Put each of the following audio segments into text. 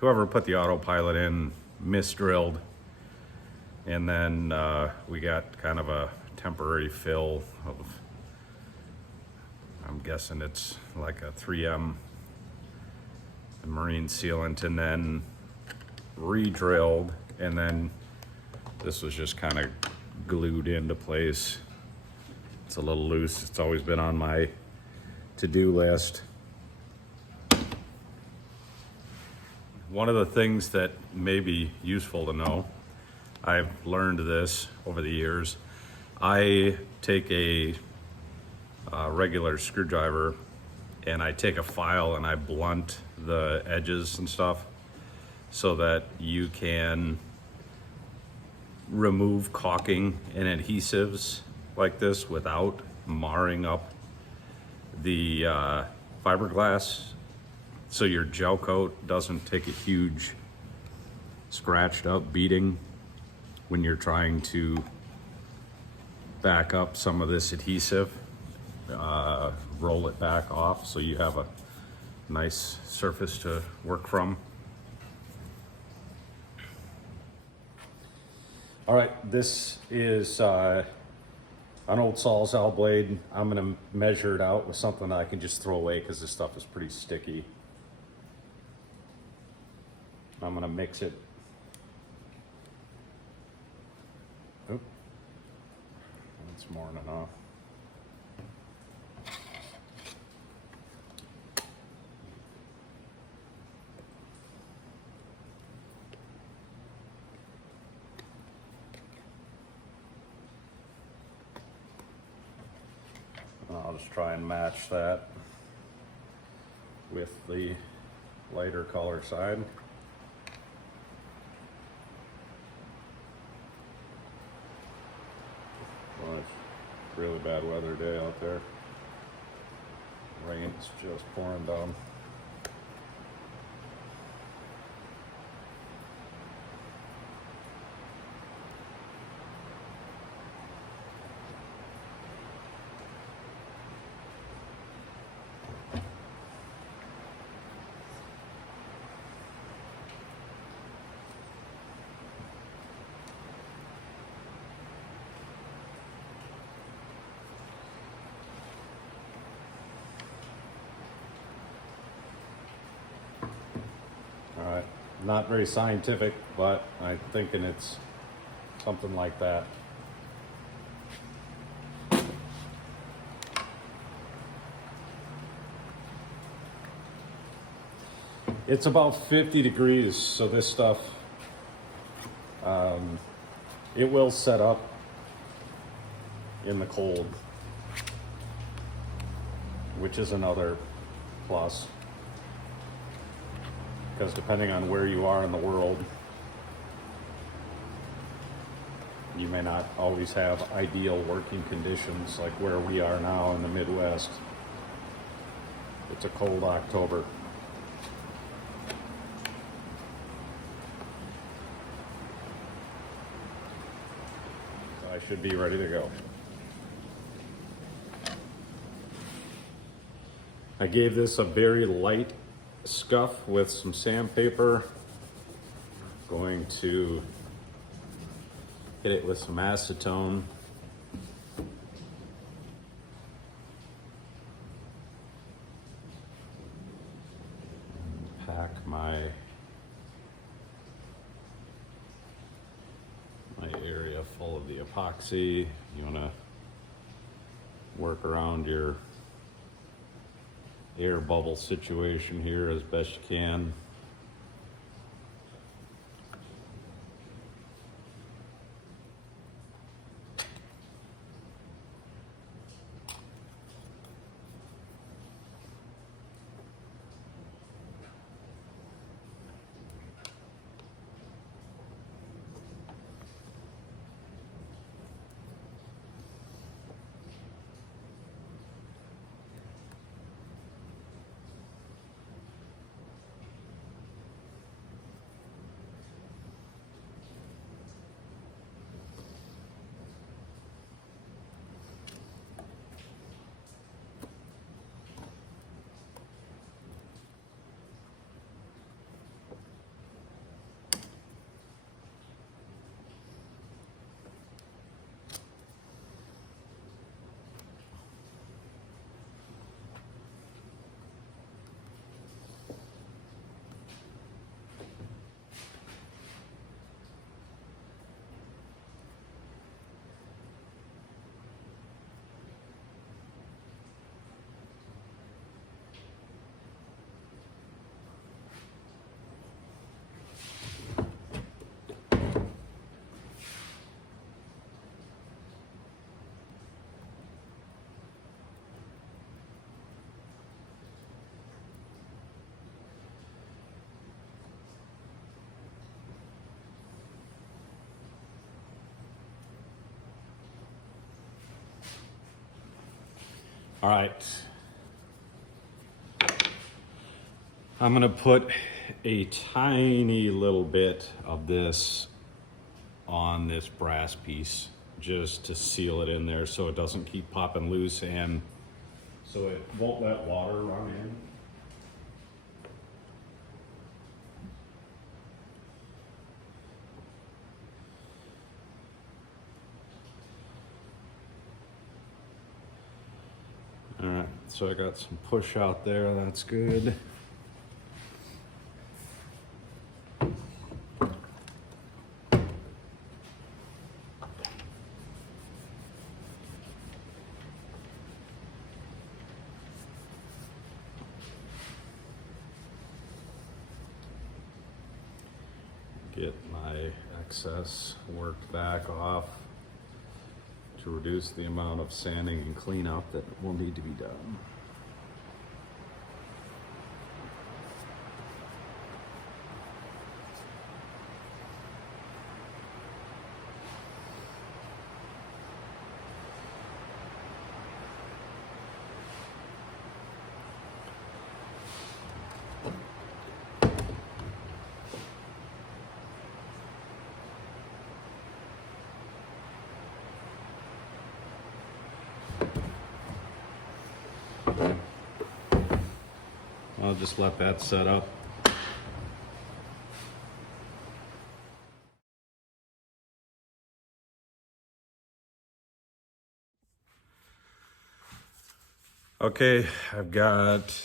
whoever put the autopilot in misdrilled, and then we got kind of a temporary fill of, I'm guessing it's like a 3M marine sealant, and then re-drilled, and then this was just kind of glued into place. It's a little loose. It's always been on my to-do list. One of the things that may be useful to know, I've learned this over the years. I take a regular screwdriver and I take a file and I blunt the edges and stuff so that you can remove caulking and adhesives like this without marring up the fiberglass, so your gel coat doesn't take a huge scratched up beating when you're trying to back up some of this adhesive. Roll it back off so you have a nice surface to work from. All right, this is an old Sawzall blade. I'm gonna measure it out with something that I can just throw away because this stuff is pretty sticky. I'm gonna mix it. Oop. That's more than enough. I'll just try and match that with the lighter color side. Well, it's a really bad weather day out there. Rain's just pouring down. All right, not very scientific, but I'm thinking it's something like that. It's about 50 degrees, so this stuff, it will set up in the cold, which is another plus. Because depending on where you are in the world, you may not always have ideal working conditions like where we are now in the Midwest. It's a cold October. So I should be ready to go. I gave this a very light scuff with some sandpaper. Going to hit it with some acetone. Pack my area full of the epoxy. You want to work around your air bubble situation here as best you can. All right. I'm gonna put a tiny little bit of this on this brass piece just to seal it in there so it doesn't keep popping loose and so it won't let water run in. All right, so I got some push out there, that's good. Get my excess worked back off to reduce the amount of sanding and cleanup that will need to be done. I'll just let that set up. Okay, I've got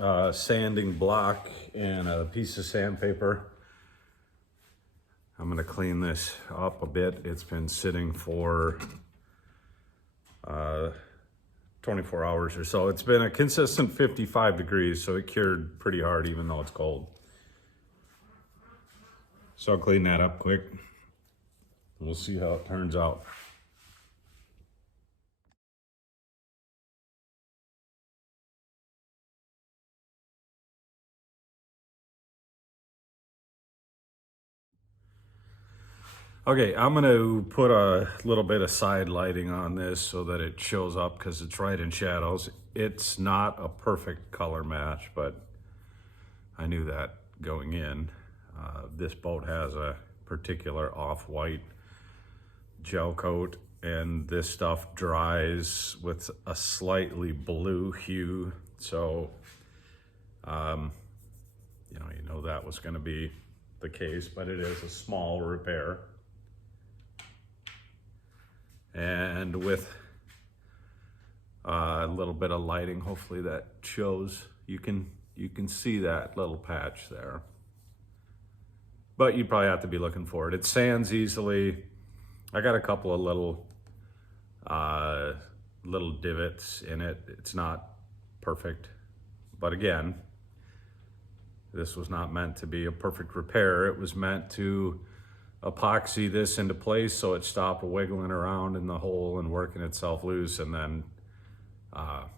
a sanding block and a piece of sandpaper. I'm gonna clean this up a bit. It's been sitting for 24 hours or so. It's been a consistent 55 degrees, so it cured pretty hard even though it's cold. So I'll clean that up quick. We'll see how it turns out. Okay, I'm gonna put a little bit of side lighting on this so that it shows up because it's right in shadows. It's not a perfect color match, but I knew that going in. This boat has a particular off-white gel coat, and this stuff dries with a slightly blue hue. So, you know that was gonna be the case, but it is a small repair. And with a little bit of lighting, hopefully that shows. You can see that little patch there, but you probably have to be looking for it. It sands easily. I got a couple of little divots in it. It's not perfect, but again, this was not meant to be a perfect repair. It was meant to epoxy this into place so it stopped wiggling around in the hole and working itself loose, and then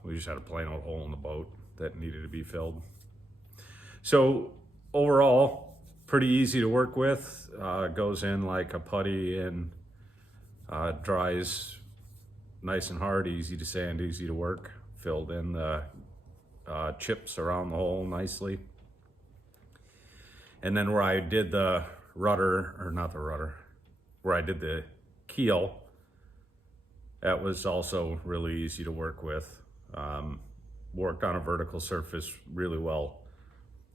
we just had a plain old hole in the boat that needed to be filled. So overall, pretty easy to work with. Goes in like a putty and dries nice and hard, easy to sand, easy to work. Filled in the chips around the hole nicely. And then where I did the rudder, or not the rudder, where I did the keel, that was also really easy to work with. Worked on a vertical surface really well,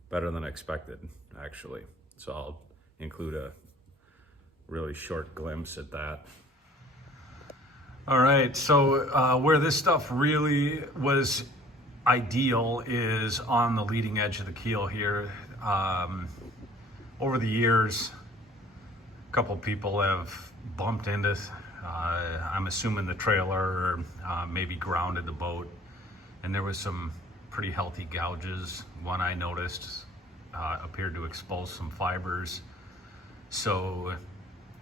better than expected, actually. So I'll include a really short glimpse at that. All right, so where this stuff really was ideal is on the leading edge of the keel here. Over the years, a couple people have bumped into, I'm assuming the trailer, maybe grounded the boat, and there was some pretty healthy gouges. One I noticed appeared to expose some fibers. So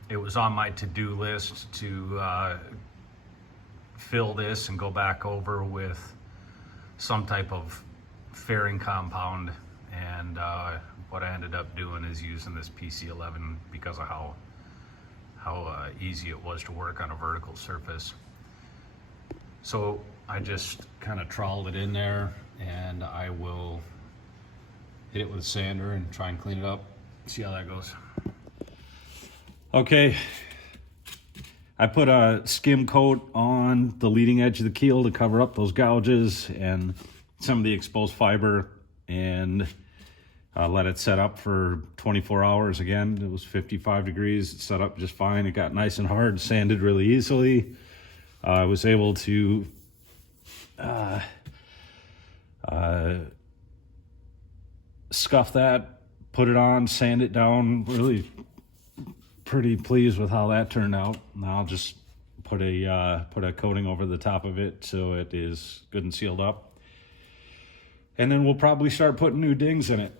it was on my to-do list to fill this and go back over with some type of fairing compound, and what I ended up doing is using this PC-11 because of how easy it was to work on a vertical surface. So I just kind of troweled it in there, and I will hit it with a sander and try and clean it up. See how that goes. Okay, I put a skim coat on the leading edge of the keel to cover up those gouges and some of the exposed fiber, and let it set up for 24 hours. Again, it was 55 degrees. It set up just fine. It got nice and hard, sanded really easily. I was able to scuff that, put it on, sand it down. Really pretty pleased with how that turned out. Now I'll just put a coating over the top of it so it is good and sealed up. And then we'll probably start putting new dings in it.